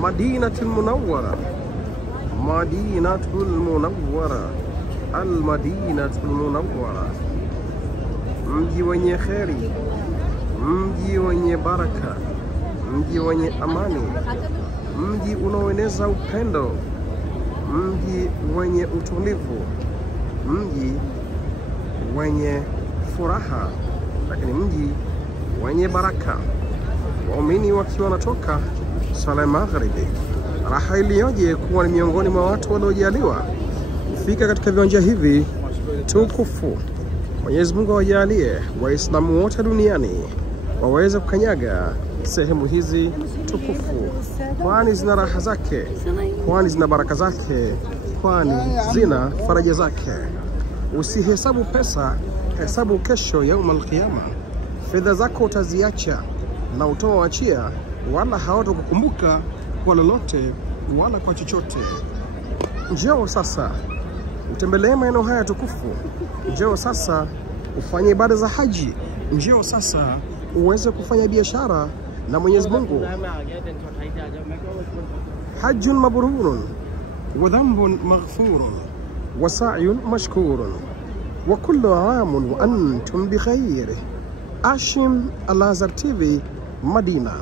Madinatul Munawwara, Madinatul Munawwara, Al-Madinatul Munawwara, mji wenye kheri, mji wenye baraka, mji wenye amani, mji unaoeneza upendo, mji wenye utulivu, mji wenye furaha, lakini mji wenye baraka. Waumini wakiwa wanatoka sala ya magharibi, raha iliyoje kuwa ni miongoni mwa watu waliojaliwa kufika katika viwanja hivi tukufu. Mwenyezi Mungu awajalie Waislamu wote duniani waweze kukanyaga sehemu hizi tukufu, kwani zina raha zake, kwani zina baraka zake, kwani zina faraja zake. Usihesabu pesa, hesabu kesho yaumul qiyama. Fedha zako utaziacha na utawaachia, wala hawatakukumbuka kwa lolote wala kwa chochote. Njoo sasa utembelee maeneo haya tukufu. Njoo sasa ufanye ibada za haji. Njoo sasa uweze kufanya biashara na Mwenyezi Mungu. Hajjun mabrurun wa dhanbun maghfurun wa sa'yun mashkurun wa kullu aamun wa antum bi khair. Hashim Al Azhar TV, Madina.